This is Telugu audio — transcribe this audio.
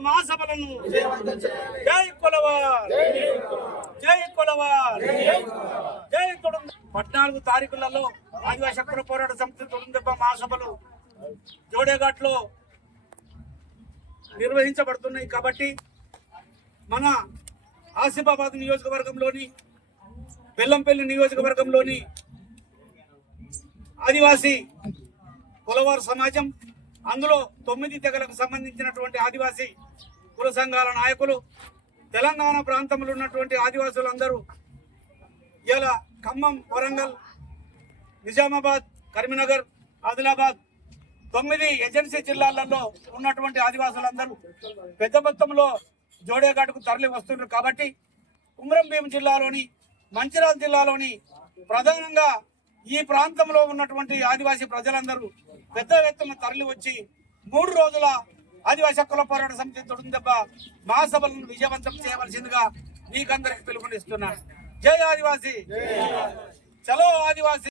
మహాసభను జై కొలవార్ జై కొలవార్ జై తొడుం పద్నాలుగు తారీఖులలో ఆదివాసీ హక్కుల పోరాట సమితి తొడుందెబ్బ మహాసభలు జోడేఘాట్లో నిర్వహించబడుతున్నాయి కాబట్టి మన ఆసిఫాబాద్ నియోజకవర్గంలోని బెల్లంపల్లి నియోజకవర్గంలోని ఆదివాసీ కులవారు సమాజం అందులో తొమ్మిది తెగలకు సంబంధించినటువంటి ఆదివాసీ కుల సంఘాల నాయకులు తెలంగాణ ప్రాంతంలో ఉన్నటువంటి ఆదివాసులందరూ ఇలా ఖమ్మం వరంగల్ నిజామాబాద్ కరీంనగర్ ఆదిలాబాద్ తొమ్మిది ఏజెన్సీ జిల్లాలలో ఉన్నటువంటి ఆదివాసులందరూ పెద్ద మొత్తంలో జోడేఘాటుకు తరలి వస్తున్నారు. కాబట్టి కుమ్రంభీం జిల్లాలోని మంచిర్యాల జిల్లాలోని ప్రధానంగా ఈ ప్రాంతంలో ఉన్నటువంటి ఆదివాసీ ప్రజలందరూ పెద్ద ఎత్తున తరలి వచ్చి మూడు రోజుల ఆదివాసీ హక్కుల పోరాట సమితి తొడుందెబ్బ మహాసభలను విజయవంతం చేయవలసిందిగా మీకందరికి పిలుపునిస్తున్నాను జై ఆదివాసీ. చలో ఆదివాసీ.